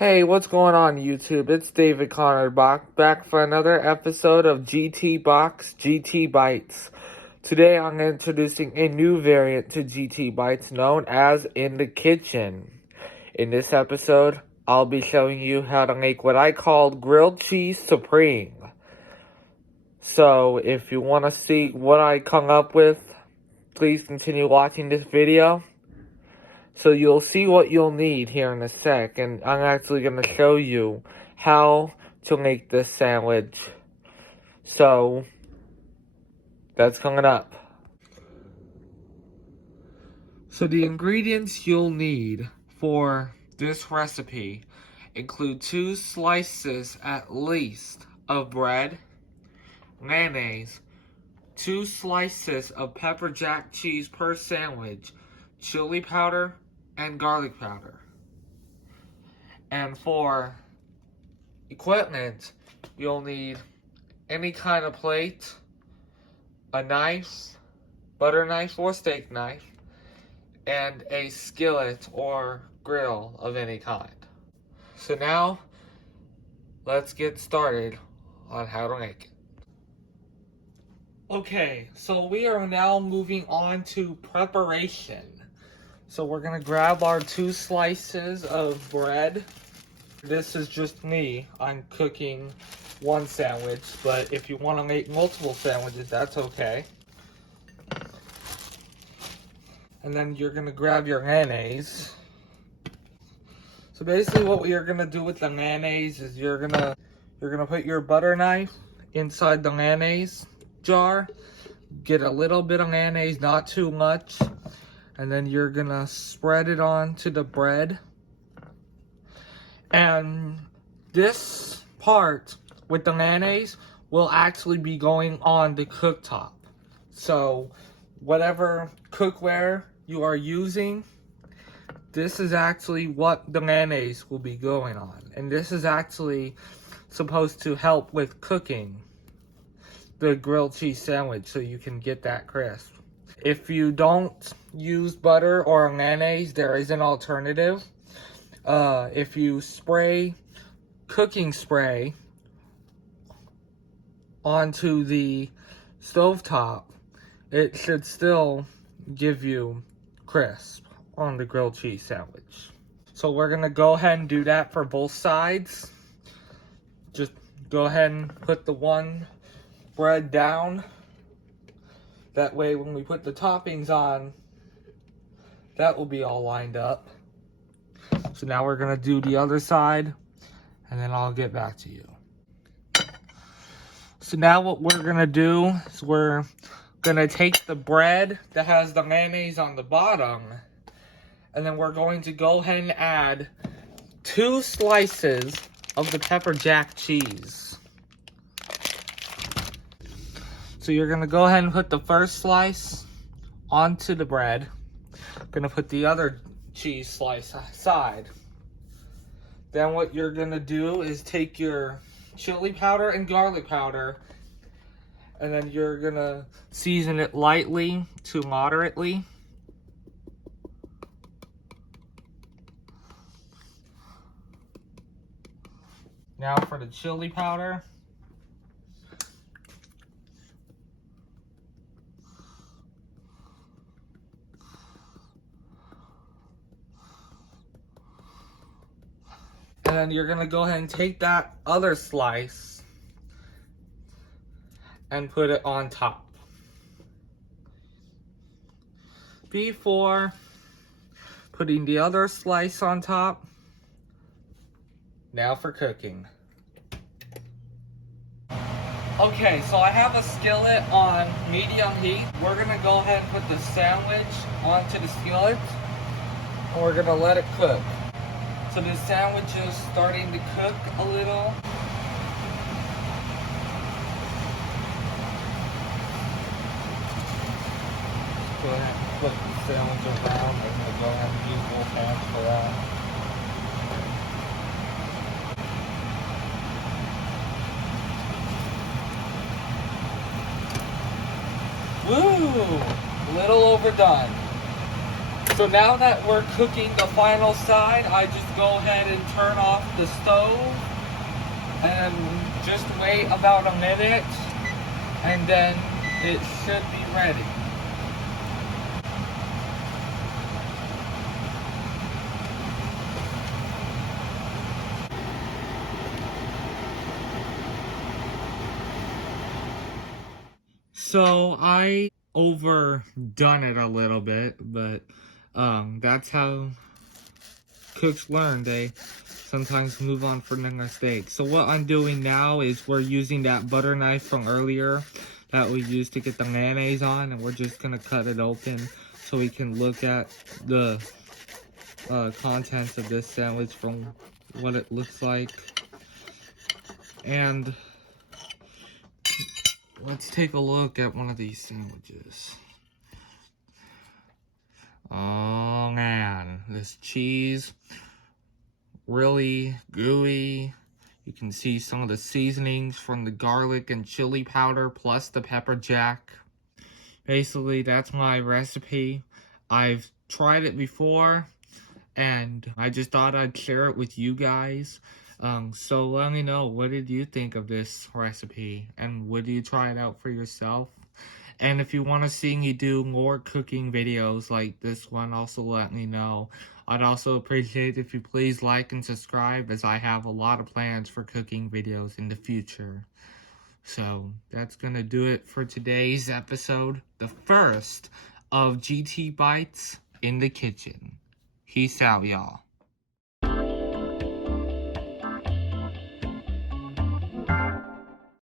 Hey, what's going on YouTube? It's David Connor back for another episode of GT Box GT Bites. Today I'm introducing a new variant to GT Bites known as In the Kitchen. In this episode, I'll be showing you how to make what I call grilled cheese supreme. So if you want to see what I come up with, please continue watching this video. So you'll see what you'll need here in a sec, and I'm actually going to show you how to make this sandwich. So, that's coming up. So the ingredients you'll need for this recipe include 2 slices at least of bread, mayonnaise, 2 slices of pepper jack cheese per sandwich, chili powder, and garlic powder. And for equipment, you'll need any kind of plate, a knife, butter knife or steak knife, and a skillet or grill of any kind. So now, let's get started on how to make it. Okay, so we are now moving on to preparation. So we're gonna grab our 2 slices of bread. This is just me. I'm cooking one sandwich, but if you want to make multiple sandwiches, that's okay. And then you're gonna grab your mayonnaise. So basically what you're gonna do with the mayonnaise is you're gonna put your butter knife inside the mayonnaise jar. Get a little bit of mayonnaise, not too much. And then you're gonna spread it onto the bread. And this part with the mayonnaise will actually be going on the cooktop. So whatever cookware you are using, this is actually what the mayonnaise will be going on. And this is actually supposed to help with cooking the grilled cheese sandwich so you can get that crisp. If you don't use butter or mayonnaise, there is an alternative. If you spray cooking spray onto the stovetop, it should still give you crisp on the grilled cheese sandwich. So we're gonna go ahead and do that for both sides. Just go ahead and put the one bread down. That way when we put the toppings on, that will be all lined up. So now we're gonna do the other side, and then I'll get back to you. So now what we're gonna do is we're gonna take the bread that has the mayonnaise on the bottom, and then we're going to go ahead and add 2 slices of the pepper jack cheese. So you're gonna go ahead and put the first slice onto the bread. Gonna put the other cheese slice aside. Then what you're gonna do is take your chili powder and garlic powder, and then you're gonna season it lightly to moderately. Now for the chili powder. And then you're gonna go ahead and take that other slice and put it on top. Before putting the other slice on top, now for cooking. Okay, so I have a skillet on medium heat. We're gonna go ahead and put the sandwich onto the skillet, and we're gonna let it cook. So the sandwich is starting to cook a little. Go ahead and flip the sandwich around. I'm going to go ahead and use both hands for that. Woo! A little overdone. So now that we're cooking the final side, I just go ahead and turn off the stove and just wait about a minute, and then it should be ready. So I overdone it a little bit, but that's how cooks learn. They sometimes move on from their mistakes. So what I'm doing now is we're using that butter knife from earlier that we used to get the mayonnaise on, and we're just gonna cut it open so we can look at the contents of this sandwich from what it looks like. And let's take a look at one of these sandwiches. Oh man, this cheese, really gooey. You can see some of the seasonings from the garlic and chili powder plus the pepper jack. Basically, that's my recipe. I've tried it before, and I just thought I'd share it with you guys. So let me know, what did you think of this recipe? And would you try it out for yourself? And if you want to see me do more cooking videos like this one, also let me know. I'd also appreciate if you please like and subscribe, as I have a lot of plans for cooking videos in the future. So that's gonna do it for today's episode, the first of GT Bites in the Kitchen. Peace out, y'all.